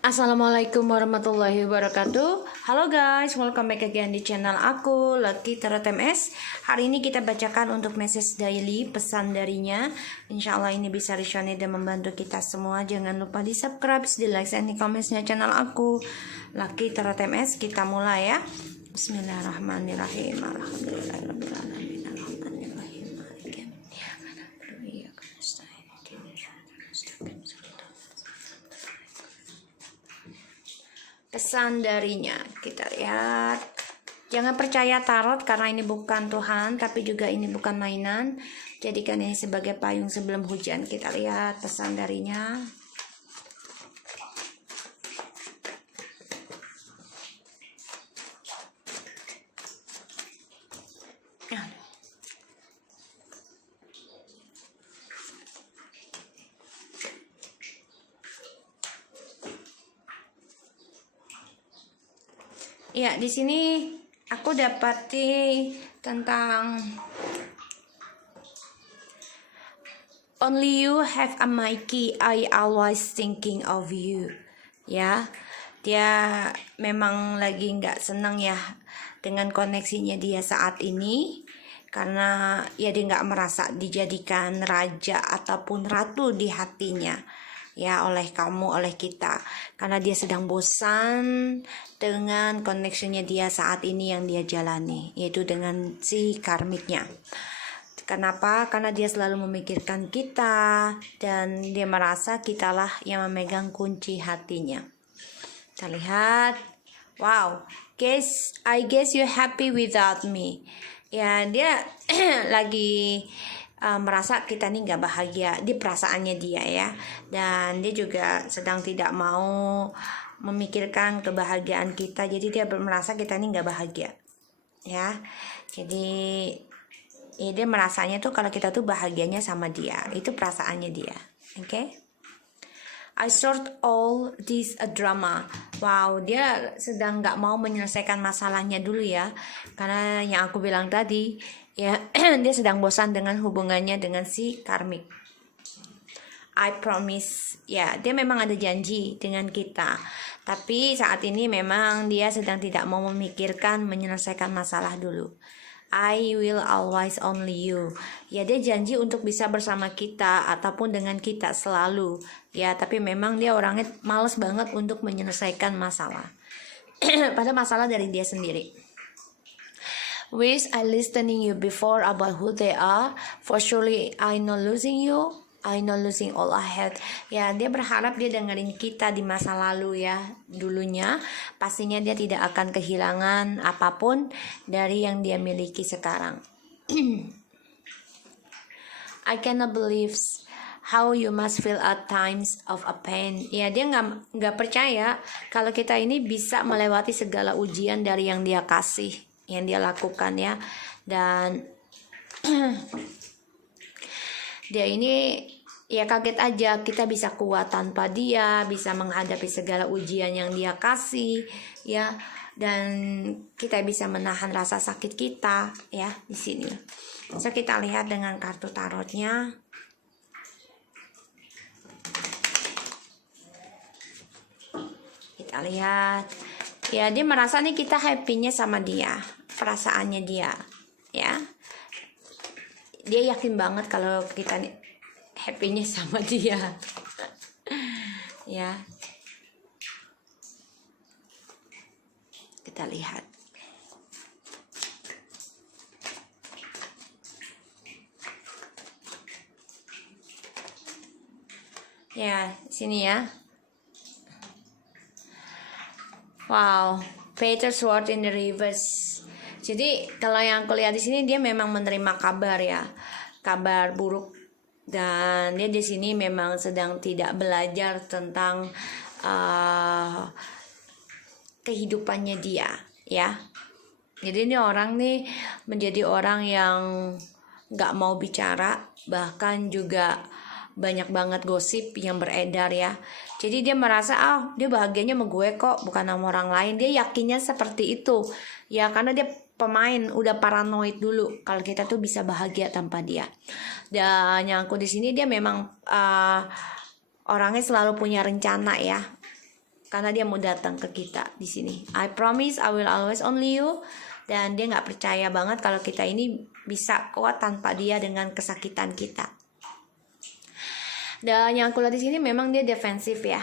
Assalamualaikum warahmatullahi wabarakatuh. Halo guys, welcome back again di channel aku, Lucky Tarot MS. Hari ini kita bacakan untuk message daily, pesan darinya. Insya Allah ini bisa resonate dan membantu kita semua. Jangan lupa di subscribe, di like, dan di komennya channel aku, Lucky Tarot MS. Kita mulai ya. Bismillahirrahmanirrahim. Alhamdulillahirrahmanirrahim. Pesan darinya, kita lihat. Jangan percaya tarot karena ini bukan Tuhan, tapi juga ini bukan mainan. Jadikan ini sebagai payung sebelum hujan. Kita lihat pesan darinya. Ya, di sini aku dapati tentang only you have a Mikey, I always thinking of you. Ya, dia memang lagi nggak senang ya dengan koneksinya dia saat ini, karena ya dia nggak merasa dijadikan raja ataupun ratu di hatinya ya oleh kamu, oleh kita, karena dia sedang bosan dengan koneksinya dia saat ini yang dia jalani, yaitu dengan si karmiknya. Kenapa? Karena dia selalu memikirkan kita dan dia merasa kitalah yang memegang kunci hatinya. Kita lihat. Wow, I guess you happy without me. Ya, dia lagi merasa kita nih nggak bahagia di perasaannya dia ya, dan dia juga sedang tidak mau memikirkan kebahagiaan kita, jadi dia merasa kita nih nggak bahagia ya. Jadi ya dia merasanya tuh kalau kita tuh bahagianya sama dia, itu perasaannya dia. Oke. I sort all this drama. Wow, dia sedang nggak mau menyelesaikan masalahnya dulu ya, karena yang aku bilang tadi ya, dia sedang bosan dengan hubungannya dengan si karmik. I promise, ya dia memang ada janji dengan kita, tapi saat ini memang dia sedang tidak mau memikirkan menyelesaikan masalah dulu. I will always only you. Ya, dia janji untuk bisa bersama kita ataupun dengan kita selalu. Ya, tapi memang dia orangnya males banget untuk menyelesaikan masalah. Pada masalah dari dia sendiri. Wish I listening you before about who they are. For surely I know losing you. I know losing all I had. Ya, dia berharap dia dengerin kita di masa lalu ya, dulunya. Pastinya dia tidak akan kehilangan apapun dari yang dia miliki sekarang. I cannot believe how you must feel at times of a pain. Ya, dia nggak percaya kalau kita ini bisa melewati segala ujian dari yang dia kasih, yang dia lakukan ya. Dan dia ini ya kaget aja kita bisa kuat tanpa dia, bisa menghadapi segala ujian yang dia kasih ya, dan kita bisa menahan rasa sakit kita ya di sini. So kita lihat dengan kartu tarotnya. Kita lihat ya, dia merasa nih kita happy-nya sama dia, perasaannya dia ya. Dia yakin banget kalau kita nih happy-nya sama dia. Ya. Kita lihat. Ya, sini ya. Wow, Peter Sword in the reverse. Jadi kalau yang aku lihat di sini, dia memang menerima kabar ya, kabar buruk, dan dia di sini memang sedang tidak belajar tentang kehidupannya dia ya. Jadi ini orang nih menjadi orang yang nggak mau bicara, bahkan juga banyak banget gosip yang beredar ya. Jadi dia merasa dia bahagianya sama gue kok, bukan sama orang lain. Dia yakinnya seperti itu ya, karena dia pemain, udah paranoid dulu kalau kita tuh bisa bahagia tanpa dia. Dan yang aku di sini, dia memang orangnya selalu punya rencana ya. karena dia mau datang ke kita di sini. I promise I will always only you. Dan dia nggak percaya banget kalau kita ini bisa kuat tanpa dia dengan kesakitan kita. Dan yang aku lihat di sini memang dia defensif ya.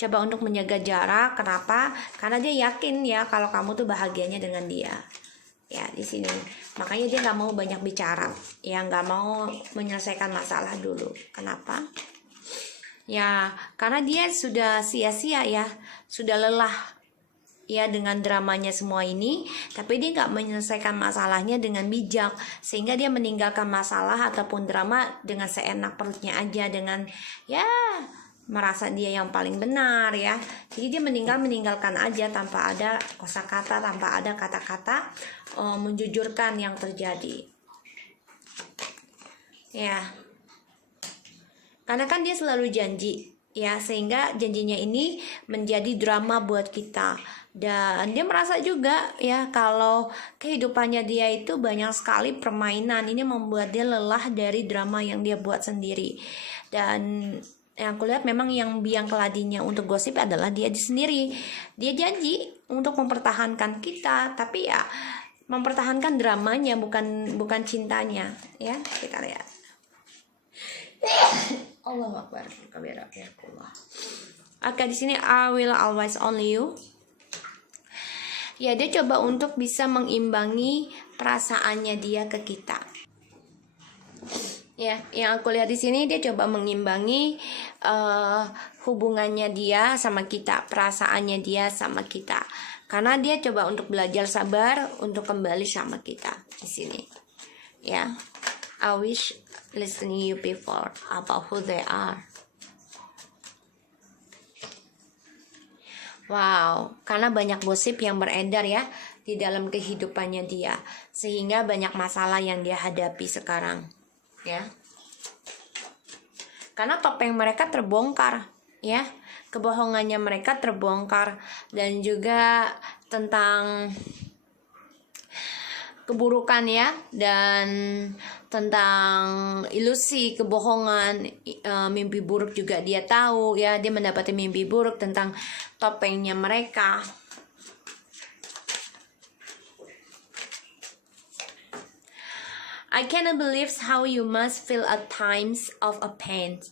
Coba untuk menjaga jarak. Kenapa? Karena dia yakin ya kalau kamu tuh bahagianya dengan dia. Ya di sini. Makanya dia nggak mau banyak bicara. Ya nggak mau menyelesaikan masalah dulu. Kenapa? Ya karena dia sudah sia-sia ya. Sudah lelah ya dengan dramanya semua ini, tapi dia nggak menyelesaikan masalahnya dengan bijak, sehingga dia meninggalkan masalah ataupun drama dengan seenak perutnya aja, dengan ya merasa dia yang paling benar ya. Jadi dia meninggalkan aja tanpa ada kosakata, tanpa ada kata-kata menjujurkan yang terjadi ya, karena kan dia selalu janji ya, sehingga janjinya ini menjadi drama buat kita. Dan dia merasa juga ya kalau kehidupannya dia itu banyak sekali permainan. Ini membuat dia lelah dari drama yang dia buat sendiri. Dan yang aku lihat memang yang biang keladinya untuk gosip adalah dia sendiri. Dia janji untuk mempertahankan kita, tapi ya mempertahankan dramanya, bukan cintanya ya. Kita lihat. Allahu Akbar. Oke, di sini I will always only you. Ya, dia coba untuk bisa mengimbangi perasaannya dia ke kita. Ya, yang aku lihat di sini dia coba mengimbangi hubungannya dia sama kita, perasaannya dia sama kita. Karena dia coba untuk belajar sabar untuk kembali sama kita di sini. Ya, I wish listening you before about who they are. Wow, karena banyak gosip yang beredar ya di dalam kehidupannya dia, sehingga banyak masalah yang dia hadapi sekarang ya. Karena topeng mereka terbongkar ya, kebohongannya mereka terbongkar, dan juga tentang keburukan ya, dan tentang ilusi, kebohongan, mimpi buruk juga dia tahu ya. Dia mendapati mimpi buruk tentang topengnya mereka. I cannot believe how you must feel at times of a pain.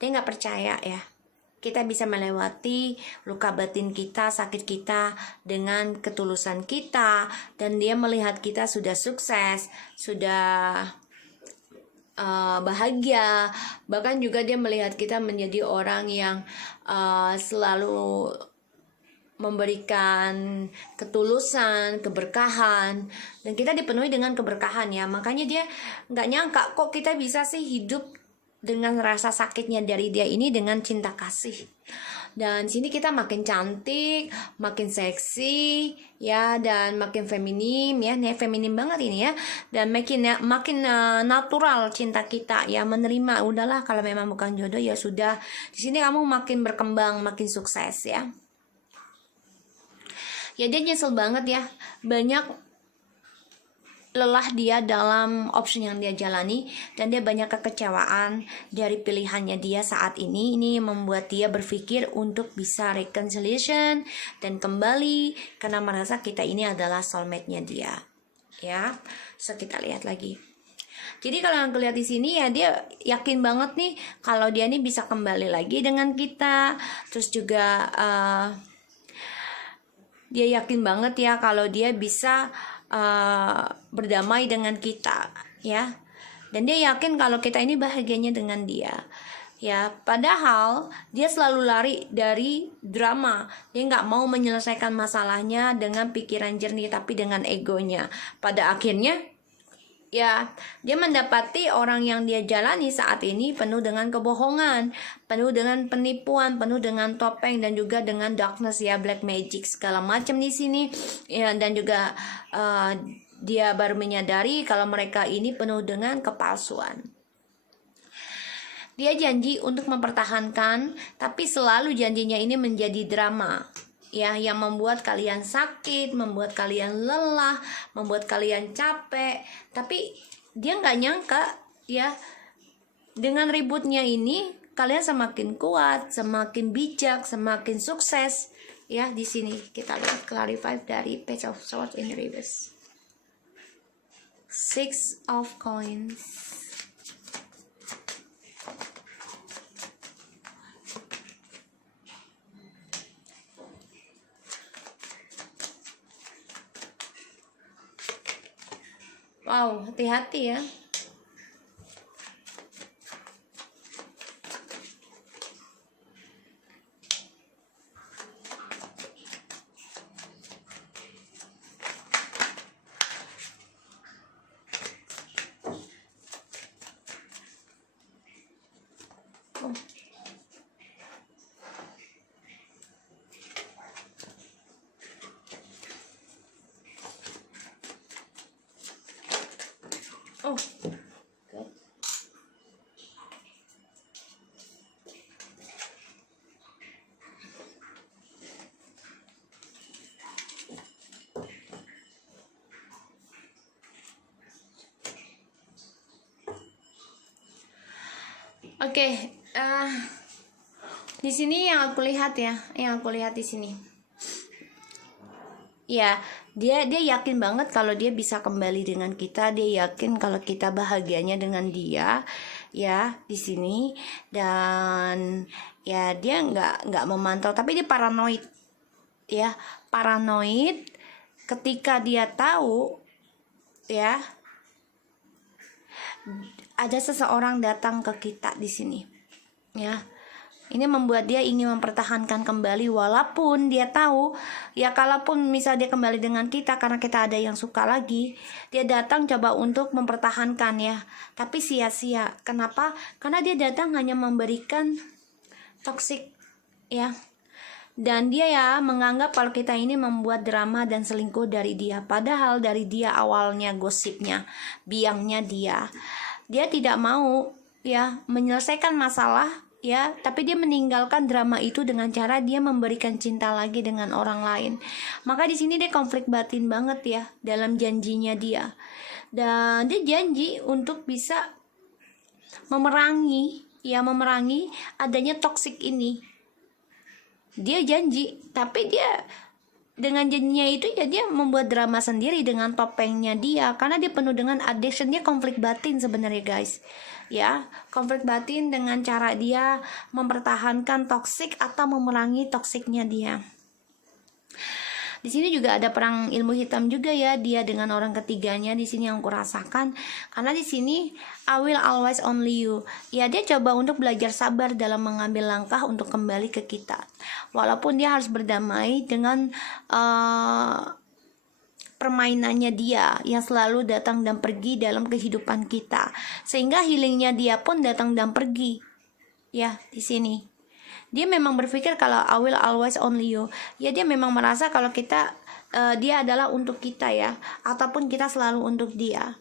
Dia nggak percaya ya, kita bisa melewati luka batin kita, sakit kita dengan ketulusan kita. Dan dia melihat kita sudah sukses, sudah bahagia. Bahkan juga dia melihat kita menjadi orang yang selalu memberikan ketulusan, keberkahan. Dan kita dipenuhi dengan keberkahan ya. Makanya dia nggak nyangka kok kita bisa sih hidup dengan rasa sakitnya dari dia ini dengan cinta kasih. Dan sini kita makin cantik, makin seksi ya, dan makin feminim ya. Nih feminim banget ini ya. Dan makin natural cinta kita ya, menerima. Udahlah kalau memang bukan jodoh ya sudah. Di sini kamu makin berkembang, makin sukses ya. Ya dia nyesel banget ya. Banyak lelah dia dalam option yang dia jalani, dan dia banyak kekecewaan dari pilihannya dia saat ini. Ini membuat dia berpikir untuk bisa reconciliation dan kembali, karena merasa kita ini adalah soulmate-nya dia ya. So kita lihat lagi. Jadi kalau yang lihat di sini ya, dia yakin banget nih kalau dia nih bisa kembali lagi dengan kita. Terus juga dia yakin banget ya kalau dia bisa berdamai dengan kita ya. Dan dia yakin kalau kita ini bahagianya dengan dia ya. Padahal dia selalu lari dari drama. Dia nggak mau menyelesaikan masalahnya dengan pikiran jernih, tapi dengan egonya. Pada akhirnya ya, dia mendapati orang yang dia jalani saat ini penuh dengan kebohongan, penuh dengan penipuan, penuh dengan topeng, dan juga dengan darkness ya, black magic segala macam di sini ya. Dan juga dia baru menyadari kalau mereka ini penuh dengan kepalsuan. Dia janji untuk mempertahankan, tapi selalu janjinya ini menjadi drama ya, yang membuat kalian sakit, membuat kalian lelah, membuat kalian capek. Tapi dia nggak nyangka ya, dengan ributnya ini kalian semakin kuat, semakin bijak, semakin sukses. Ya, di sini kita lihat clarify dari Page of Swords in reverse. Six of Coins. Wow, hati-hati ya. Oh, good. Oke, di sini yang aku lihat ya, di sini. Ya, dia yakin banget kalau dia bisa kembali dengan kita. Dia yakin kalau kita bahagianya dengan dia, ya di sini. Dan ya dia nggak memantau, tapi dia paranoid, ya paranoid. Ketika dia tahu, ya ada seseorang datang ke kita di sini, ya. Ini membuat dia ingin mempertahankan kembali walaupun dia tahu ya kalaupun misal dia kembali dengan kita karena kita ada yang suka lagi, dia datang coba untuk mempertahankan ya, tapi sia-sia. Kenapa? Karena dia datang hanya memberikan toksik ya. Dan dia ya menganggap kalau kita ini membuat drama dan selingkuh dari dia. Padahal dari dia awalnya gosipnya, biangnya dia tidak mau ya menyelesaikan masalah ya, tapi dia meninggalkan drama itu dengan cara dia memberikan cinta lagi dengan orang lain. Maka di sini dia konflik batin banget ya dalam janjinya dia. Dan dia janji untuk bisa memerangi adanya toksik ini. Dia janji, tapi dia dengan janjinya itu ya dia membuat drama sendiri dengan topengnya dia, karena dia penuh dengan addiction. Dia konflik batin sebenarnya guys ya, konflik batin dengan cara dia mempertahankan toksik atau memerangi toksiknya dia. Di sini juga ada perang ilmu hitam juga ya, dia dengan orang ketiganya di sini yang aku rasakan. Karena di sini I will always only you. Ya dia coba untuk belajar sabar dalam mengambil langkah untuk kembali ke kita. Walaupun dia harus berdamai dengan permainannya dia yang selalu datang dan pergi dalam kehidupan kita, sehingga healingnya dia pun datang dan pergi ya. Di sini dia memang berpikir kalau I will always only you, ya dia memang merasa kalau kita dia adalah untuk kita ya, ataupun kita selalu untuk dia.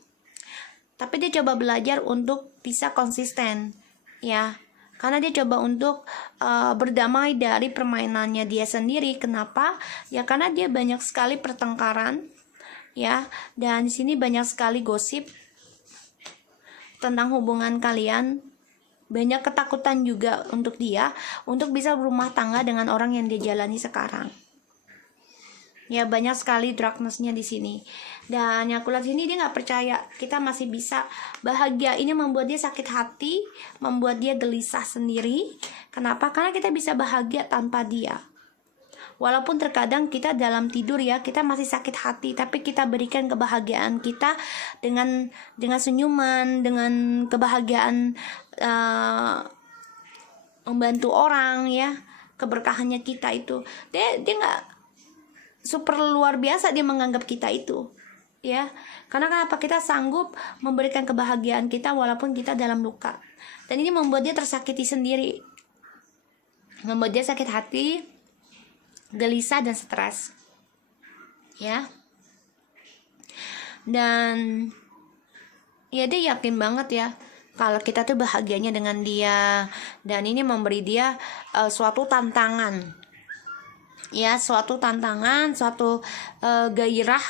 Tapi dia coba belajar untuk bisa konsisten ya, karena dia coba untuk berdamai dari permainannya dia sendiri. Kenapa? Ya karena dia banyak sekali pertengkaran ya, dan di sini banyak sekali gosip tentang hubungan kalian. Banyak ketakutan juga untuk dia untuk bisa berumah tangga dengan orang yang dia jalani sekarang. Ya banyak sekali darkness-nya di sini. Dan yang aku lihat sini dia nggak percaya kita masih bisa bahagia. Ini membuat dia sakit hati, membuat dia gelisah sendiri. Kenapa? Karena kita bisa bahagia tanpa dia. Walaupun terkadang kita dalam tidur ya kita masih sakit hati, tapi kita berikan kebahagiaan kita dengan senyuman, dengan kebahagiaan membantu orang ya, keberkahannya kita itu. Dia nggak super luar biasa dia menganggap kita itu ya. Karena kenapa? Kita sanggup memberikan kebahagiaan kita walaupun kita dalam luka. Dan ini membuat dia tersakiti sendiri, membuat dia sakit hati, gelisah dan stres ya. Dan ya dia yakin banget ya kalau kita tuh bahagianya dengan dia. Dan ini memberi dia suatu tantangan ya, suatu gairah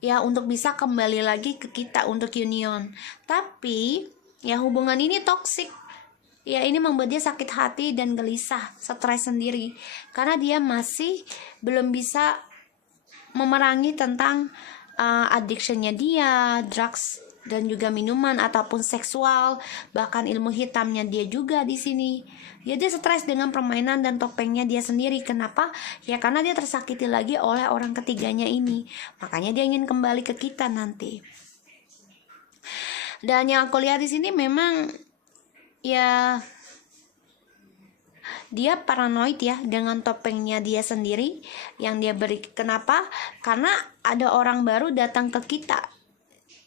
ya untuk bisa kembali lagi ke kita untuk union. Tapi ya hubungan ini toksik Ya, ini membuat dia sakit hati dan gelisah, stres sendiri karena dia masih belum bisa memerangi tentang addictionnya dia, drugs dan juga minuman ataupun seksual, bahkan ilmu hitamnya dia juga di sini. Ya, dia stres dengan permainan dan topengnya dia sendiri. Kenapa? Ya karena dia tersakiti lagi oleh orang ketiganya ini. Makanya dia ingin kembali ke kita nanti. Dan yang aku lihat di sini memang ya dia paranoid ya dengan topengnya dia sendiri yang dia beri. Kenapa? Karena ada orang baru datang ke kita,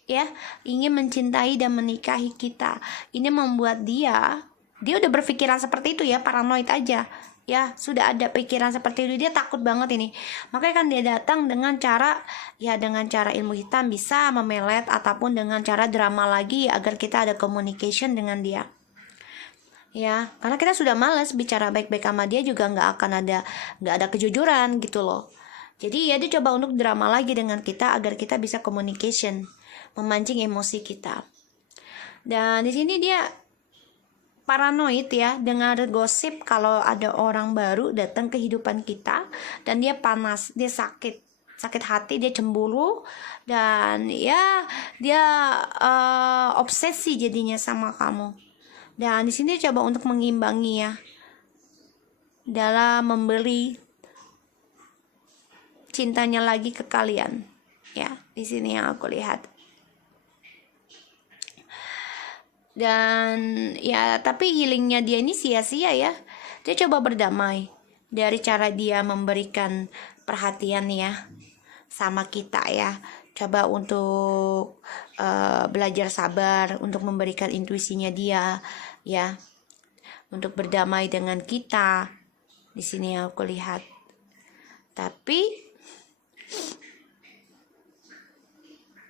ya, ingin mencintai dan menikahi kita. Ini membuat dia udah berpikiran seperti itu ya, paranoid aja. Ya, sudah ada pikiran seperti itu, dia takut banget ini. Makanya kan dia datang dengan cara ilmu hitam bisa memelet ataupun dengan cara drama lagi agar kita ada communication dengan dia. Ya, karena kita sudah malas bicara baik-baik sama dia, juga nggak ada kejujuran gitu loh. Jadi ya dia coba untuk drama lagi dengan kita agar kita bisa communication, memancing emosi kita. Dan di sini dia paranoid ya, dengar gosip kalau ada orang baru datang ke kehidupan kita dan dia panas, dia sakit hati, dia cemburu dan ya dia obsesi jadinya sama kamu. Dan di sini coba untuk mengimbangi ya dalam memberi cintanya lagi ke kalian. Ya, di sini yang aku lihat. Dan ya tapi healingnya dia ini sia-sia ya. Dia coba berdamai dari cara dia memberikan perhatian ya sama kita ya. Coba untuk belajar sabar, untuk memberikan intuisinya dia ya, untuk berdamai dengan kita. Di sini aku lihat. Tapi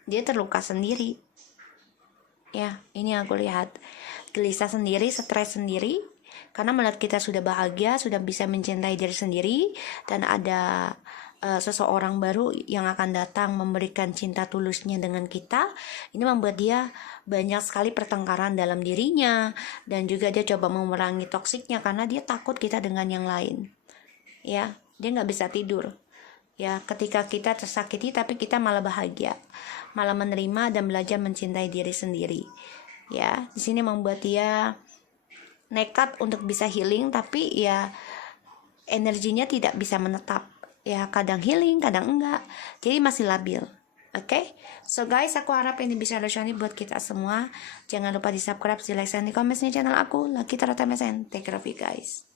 dia terluka sendiri. Ya, ini aku lihat. Gelisah sendiri, stres sendiri karena melihat kita sudah bahagia, sudah bisa mencintai diri sendiri dan ada seseorang baru yang akan datang memberikan cinta tulusnya dengan kita. Ini membuat dia banyak sekali pertengkaran dalam dirinya dan juga dia coba memerangi toksiknya karena dia takut kita dengan yang lain. Ya, dia nggak bisa tidur. Ya, ketika kita tersakiti tapi kita malah bahagia, malah menerima dan belajar mencintai diri sendiri. Ya, di sini membuat dia nekat untuk bisa healing tapi ya energinya tidak bisa menetap. Ya, kadang healing, kadang enggak. Jadi masih labil. Oke? So guys, aku harap ini bisa resonate buat kita semua. Jangan lupa di subscribe, di like, dan di komen channel aku. Lucky Tarot MSN. Take care of you guys.